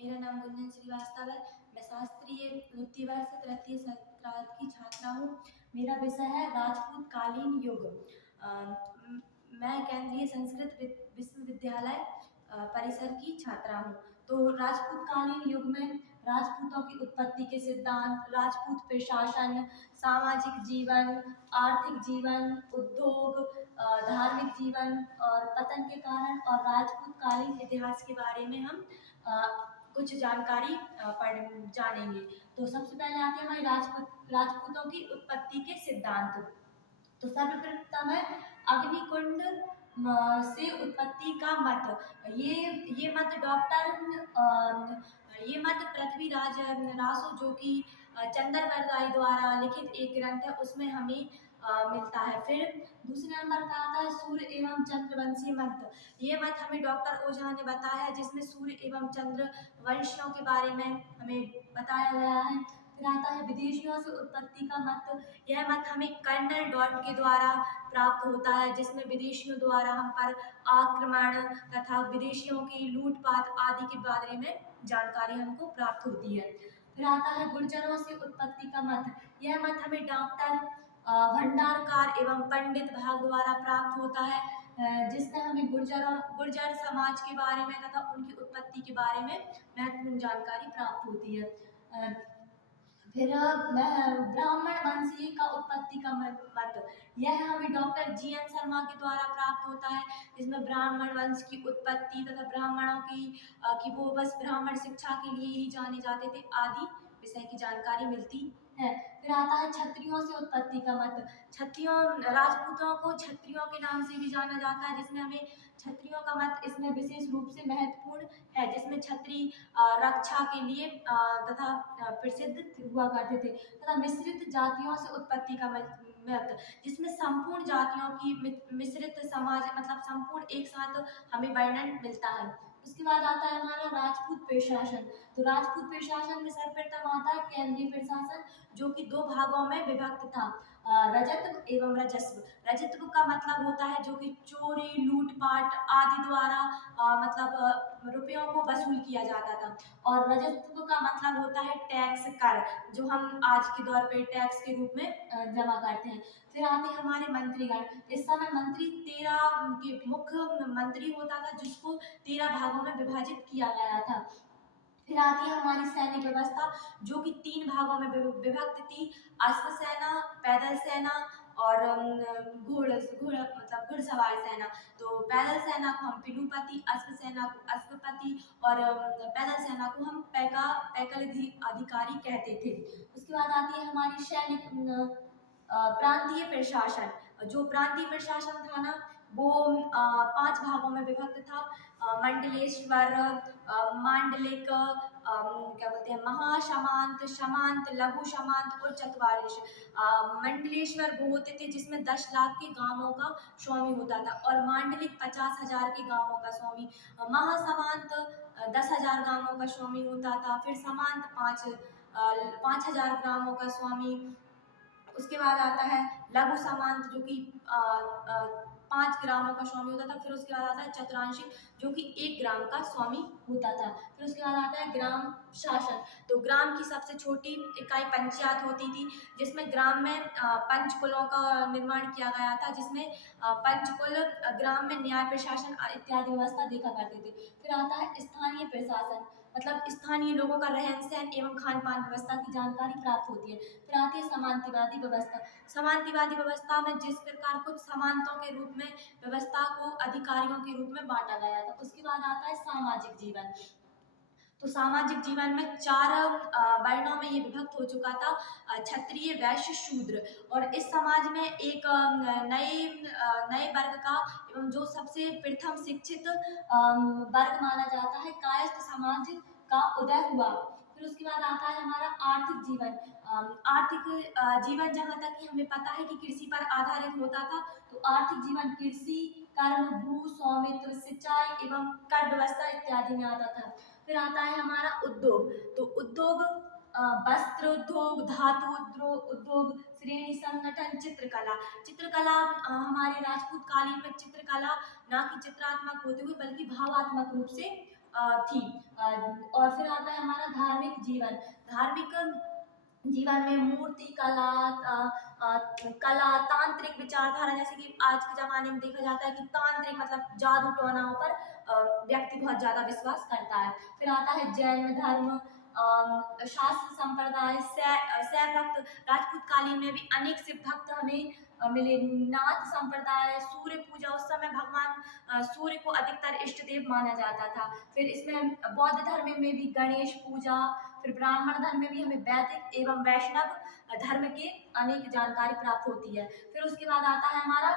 मेरा नाम गुंजन श्रीवास्तव है। मैं शास्त्रीय द्वितीय वर्ष तृतीय सत्रार्थ की छात्रा हूँ। मेरा विषय है राजपूत कालीन युग। मैं केंद्रीय संस्कृत विश्वविद्यालय परिसर की छात्रा हूँ। तो राजपूत कालीन युग में राजपूतों की उत्पत्ति के सिद्धांत, राजपूत प्रशासन, सामाजिक जीवन, आर्थिक जीवन, उद्योग, धार्मिक जीवन और पतन के कारण और राजपूत कालीन इतिहास के बारे में हम कुछ जानकारी जानेंगे। तो सबसे पहले आते हैं हमारे राजपूतों की उत्पत्ति के सिद्धांत। तो सर्वप्रथम है अग्निकुंड से उत्पत्ति का मत। ये मत ये मत पृथ्वीराज रासो जो कि चंद्रवरदाई द्वारा लिखित एक ग्रंथ है उसमें हमें मिलता है। फिर दूसरे नंबर पर आता है सूर्य एवं चंद्रवंशी मत। ये मत हमें डॉक्टर ओझा ने बताया है, जिसमें सूर्य एवं चंद्र वंशियों के बारे में हमें बताया गया है। फिर आता है विदेशियों से उत्पत्ति का मत। यह मत हमें कर्नल डॉट के द्वारा प्राप्त होता है, जिसमें विदेशियों द्वारा हम पर आक्रमण तथा विदेशियों की लूटपाट आदि के बारे में जानकारी हमको प्राप्त होती है। फिर आता है गुर्जरों से उत्पत्ति का मत। यह मत हमें डॉक्टर भंडारकार एवं पंडित भाग द्वारा प्राप्त होता है, जिसमें हमें गुर्जर समाज के बारे में तथा उनकी उत्पत्ति के बारे में महत्वपूर्ण जानकारी प्राप्त होती है। फिर ब्राह्मण वंशीय का उत्पत्ति का मत। यह हमें डॉक्टर जी.एन. शर्मा के द्वारा प्राप्त होता है, जिसमें ब्राह्मण वंश की उत्पत्ति तथा ब्राह्मणों की वो बस ब्राह्मण शिक्षा के लिए ही जाने जाते थे आदि विषय की जानकारी मिलती है। फिर आता है क्षत्रियों से उत्पत्ति का मत। क्षत्रियों राजपूतों को क्षत्रियों के नाम से भी जाना जाता है, जिसमें हमें क्षत्रियों का मत इसमें विशेष रूप से महत्वपूर्ण है, जिसमें क्षत्रिय रक्षा के लिए तथा प्रसिद्ध हुआ करते थे। तथा मिश्रित जातियों से उत्पत्ति का मत, जिसमें संपूर्ण जातियों की मिश्रित समाज मतलब संपूर्ण एक साथ हमें वर्णन मिलता है। उसके बाद आता है हमारा राजपूत प्रशासन। तो राजपूत प्रशासन में सर्वप्रथम आता है केंद्रीय प्रशासन, जो कि दो भागों में विभक्त था, रजत्व एवं राजस्व। रजत्व का मतलब होता है जो कि चोरी लूटपाट आदि द्वारा मतलब रुपयों को वसूल किया जाता था, और राजस्व का मतलब होता है टैक्स कर, जो हम आज के दौर पे टैक्स के रूप में जमा करते हैं। फिर आते हैं हमारे मंत्रीगण। इस समय मंत्री 13 के मुख्य मंत्री होता था, जिसको 13 भागों में विभाजित किया गया था। फिर आती है हमारी सैनिक व्यवस्था, जो कि 3 भागों में विभक्त थी, अश्व सेना, पैदल सेना और घुड़सवार सेना। तो पैदल सेना को हम पिलुपति, अश्व सेना को अश्वपति और पैदल सेना को हम पैकल अधिकारी कहते थे। उसके बाद आती है हमारी सैनिक प्रांतीय प्रशासन। जो प्रांतीय प्रशासन था ना, वो 5 भागों में विभक्त था, मंडलेश्वर, मांडलिक, क्या बोलते हैं, महासमांत, समांत, लघु समांत और चतवारिश। मंडलेश्वर वो होते थे जिसमें 10 लाख के गांवों का स्वामी होता था, और मांडलिक 50,000 के गांवों का स्वामी। महासमांत 10,000 गांवों का स्वामी होता था। फिर समांत 5,000 ग्रामों का स्वामी। उसके बाद आता है लघु समांत, जो कि 5 ग्रामों का स्वामी होता था। फिर उसके बाद आता है चतुरांशिक, जो कि 1 ग्राम का स्वामी होता था। फिर उसके बाद आता है ग्राम शासन। तो ग्राम की सबसे छोटी इकाई पंचायत होती थी, जिसमें ग्राम में पंचकुलों का निर्माण किया गया था, जिसमें पंचकुल ग्राम में न्याय प्रशासन इत्यादि व्यवस्था देखा करते थे। फिर आता है स्थानीय प्रशासन, मतलब स्थानीय लोगों का रहन सहन एवं खान पान व्यवस्था की जानकारी प्राप्त होती है। फिर आती है समांतिवादी व्यवस्था। समांतिवादी व्यवस्था में जिस प्रकार कुछ समानताओं के रूप में व्यवस्था को अधिकारियों के रूप में बांटा गया था। उसके बाद आता है सामाजिक जीवन। तो सामाजिक जीवन में 4 वर्णों में ये विभक्त हो चुका था, क्षत्रिय, वैश्य, शूद्र। और इस समाज में एक नए वर्ग का एवं जो सबसे प्रथम शिक्षित वर्ग माना जाता है, कायस्थ समाज का उदय हुआ। फिर उसके बाद आता है हमारा आर्थिक जीवन। आर्थिक जीवन जहाँ तक कि हमें पता है कि कृषि पर आधारित होता था, तो आर्थिक जीवन कृषि, कर्म, भू स्वामित्व, सिंचाई एवं कर व्यवस्था इत्यादि में आता था। फिर आता है हमारा उद्योग। तो उद्योग वस्त्र उद्योग, धातु उद्योग, श्रेणी संगठन, चित्रकला। चित्रकला हमारे राजपूत कालीन में चित्रकला ना कि चित्रात्मक होते हुए बल्कि भावात्मक रूप से थी। और फिर आता है हमारा धार्मिक जीवन। धार्मिक जीवन में मूर्ति कला, कला, तांत्रिक विचारधारा, जैसे कि आज के ज़माने में देखा जाता है कि तांत्रिक मतलब जादू टोनाओं पर व्यक्ति बहुत ज़्यादा विश्वास करता है। फिर आता है जैन धर्म, शास्त्र संप्रदाय, शैव भक्त। राजपूत कालीन में भी अनेक शिव भक्त हमें मिले। नाथ संप्रदाय, सूर्य पूजा, उस समय भगवान सूर्य को अधिकतर इष्ट देव माना जाता था। फिर इसमें बौद्ध धर्म में भी गणेश पूजा। फिर ब्राह्मण धर्म में भी हमें वैदिक एवं वैष्णव धर्म के अनेक जानकारी प्राप्त होती है। फिर उसके बाद आता है हमारा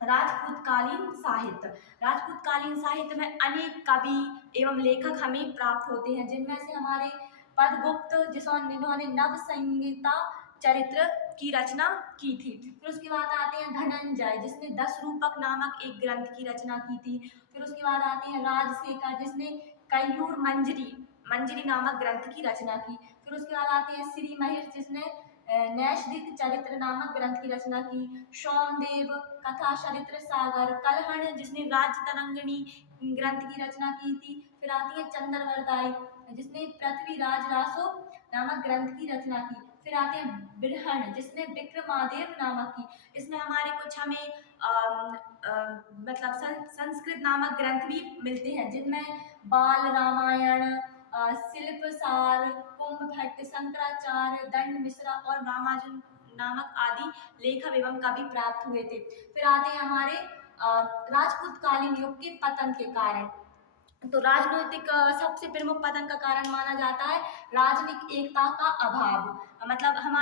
राजपूतकालीन साहित्य। राजपूतकालीन साहित्य में अनेक कवि एवं लेखक हमें प्राप्त होते हैं, जिनमें से हमारे पदगुप्त, जिन्होंने नव संहिता चरित्र की रचना की थी। फिर उसके बाद आते हैं धनंजय, जिसने 10 रूपक नामक एक ग्रंथ की रचना की थी। फिर उसके बाद आते हैं राजशेखर, जिसने कयूर मंजरी नामक ग्रंथ की रचना की। फिर उसके बाद आते हैं श्री महिर, जिसने नैषधिक चरित्र नामक ग्रंथ की रचना की। सोमदेव कथा चरित्र सागर। कलहण, जिसने राज्य तरंगिणी ग्रंथ की रचना की थी। फिर आती है चंद्रवरदाई, जिसने पृथ्वीराज रासो नामक ग्रंथ की रचना की। फिर आते हैं बिरहण, जिसने विक्रमादेव नामक की। इसमें हमारे कुछ हमें मतलब संस्कृत नामक ग्रंथ भी मिलते हैं, जिनमें बाल रामायण, शिल्पसार, कुंभ भट्ट, शंकराचार्य, दंड मिश्रा और रामानुजन नामक आदि लेखक एवं कवि प्राप्त हुए थे। फिर आते हैं हमारे राजपूतकालीन युग के पतन के कारण। तो राजनीतिक सबसे प्रमुख पतन का कारण माना जाता है राजनीतिक एकता का अभाव। मतलब हमारे